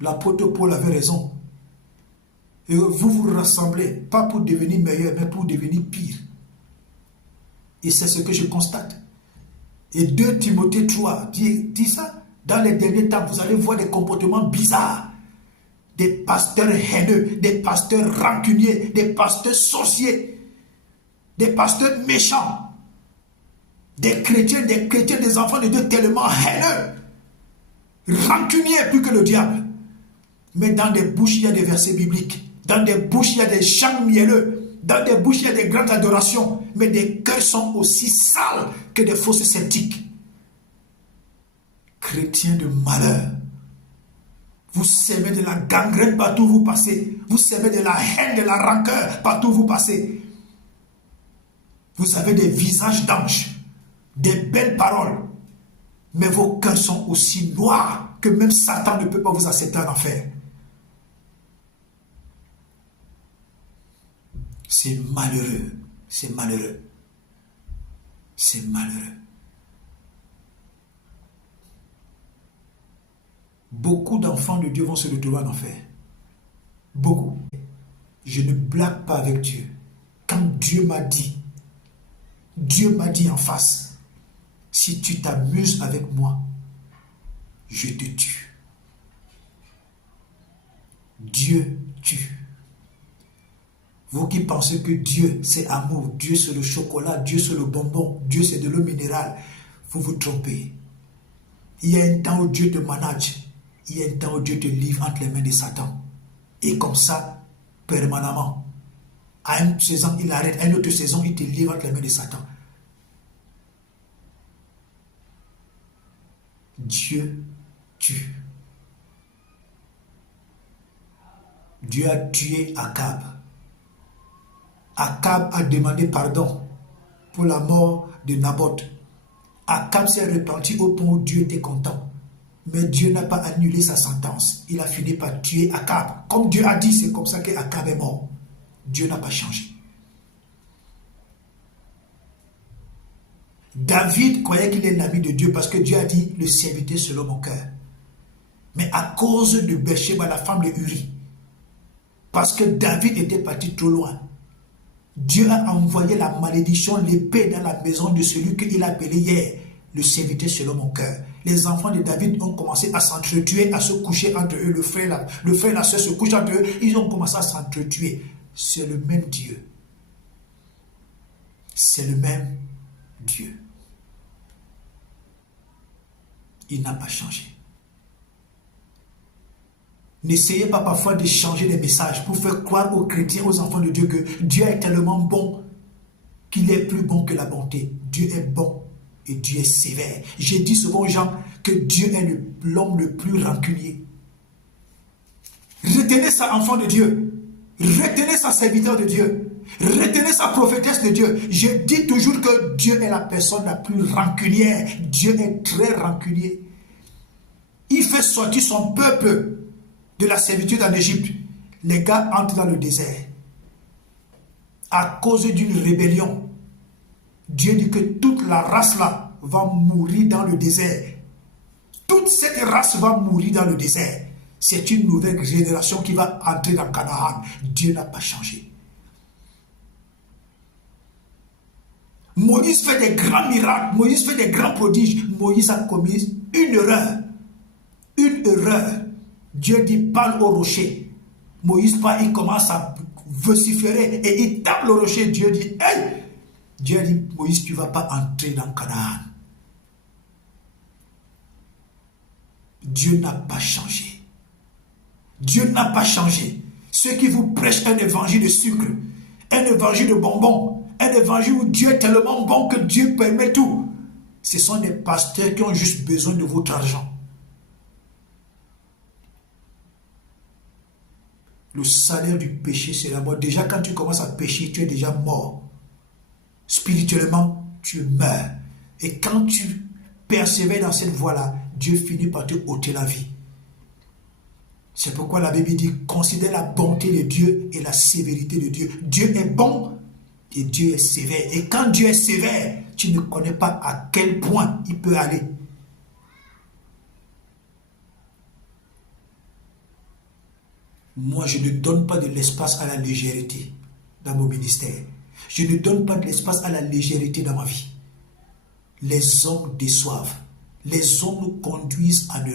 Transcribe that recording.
L'apôtre Paul avait raison. Et vous vous rassemblez, pas pour devenir meilleur, mais pour devenir pire. Et c'est ce que je constate. Et 2 Timothée 3 dit ça. Dans les derniers temps, vous allez voir des comportements bizarres. Des pasteurs haineux, des pasteurs rancuniers, des pasteurs sorciers, des pasteurs méchants, des chrétiens, des enfants de Dieu tellement haineux, rancuniers plus que le diable. Mais dans des bouches, il y a des versets bibliques. Dans des bouches, il y a des chants mielleux. Dans des bouches, il y a des grandes adorations. Mais des cœurs sont aussi sales que des fausses sceptiques. Chrétiens de malheur. Vous semez de la gangrène partout où vous passez. Vous semez de la haine, de la rancœur partout où vous passez. Vous avez des visages d'anges, des belles paroles. Mais vos cœurs sont aussi noirs que même Satan ne peut pas vous accepter en enfer. C'est malheureux. C'est malheureux. C'est malheureux. Beaucoup d'enfants de Dieu vont se retrouver en enfer. Beaucoup. Je ne blague pas avec Dieu. Quand Dieu m'a dit en face, si tu t'amuses avec moi, je te tue. Dieu tue. Vous qui pensez que Dieu c'est amour, Dieu c'est le chocolat, Dieu c'est le bonbon, Dieu c'est de l'eau minérale, vous vous trompez. Il y a un temps où Dieu te manage. Il y a un temps où Dieu te livre entre les mains de Satan. Et comme ça, permanemment. À une saison, il arrête. À une autre saison, il te livre entre les mains de Satan. Dieu tue. Dieu a tué Akab. Akab a demandé pardon pour la mort de Naboth. Akab s'est repenti au point où Dieu était content. Mais Dieu n'a pas annulé sa sentence. Il a fini par tuer Akab. Comme Dieu a dit, c'est comme ça qu'Akab est mort. Dieu n'a pas changé. David croyait qu'il est l'ami de Dieu parce que Dieu a dit, le serviteur selon mon cœur. Mais à cause de Bathsheba, la femme de Uri, parce que David était parti trop loin, Dieu a envoyé la malédiction, l'épée dans la maison de celui qu'il appelait hier, le serviteur selon mon cœur. Les enfants de David ont commencé à s'entretuer, à se coucher entre eux. Le frère et la soeur se couchent entre eux. Ils ont commencé à s'entretuer. C'est le même Dieu. C'est le même Dieu. Il n'a pas changé. N'essayez pas parfois de changer les messages pour faire croire aux chrétiens, aux enfants de Dieu que Dieu est tellement bon qu'il est plus bon que la bonté. Dieu est bon. Et Dieu est sévère. J'ai dit souvent aux gens que Dieu est l'homme le plus rancunier. Retenez ça, enfant de Dieu. Retenez ça, serviteur de Dieu. Retenez sa prophétesse de Dieu. Je dis toujours que Dieu est la personne la plus rancunière. Dieu est très rancunier. Il fait sortir son peuple de la servitude en Égypte. Les gars entrent dans le désert. À cause d'une rébellion. Dieu dit que toute la race là va mourir dans le désert. Toute cette race va mourir dans le désert. C'est une nouvelle génération qui va entrer dans Canaan. Dieu n'a pas changé. Moïse fait des grands miracles. Moïse fait des grands prodiges. Moïse a commis une erreur. Une erreur. Dieu dit parle au rocher. Moïse parle, il commence à vociférer et il tape le rocher. Dieu dit hey! Dieu a dit, Moïse, tu ne vas pas entrer dans Canaan. Dieu n'a pas changé. Dieu n'a pas changé. Ceux qui vous prêchent un évangile de sucre, un évangile de bonbons, un évangile où Dieu est tellement bon que Dieu permet tout, ce sont des pasteurs qui ont juste besoin de votre argent. Le salaire du péché, c'est la mort. Déjà, quand tu commences à pécher, tu es déjà mort. Spirituellement, tu meurs. Et quand tu persévères dans cette voie-là, Dieu finit par te ôter la vie. C'est pourquoi la Bible dit, considère la bonté de Dieu et la sévérité de Dieu. Dieu est bon et Dieu est sévère. Et quand Dieu est sévère, tu ne connais pas à quel point il peut aller. Moi, je ne donne pas de l'espace à la légèreté dans mon ministère. Je ne donne pas de l'espace à la légèreté dans ma vie. Les hommes déçoivent. Les hommes nous conduisent à ne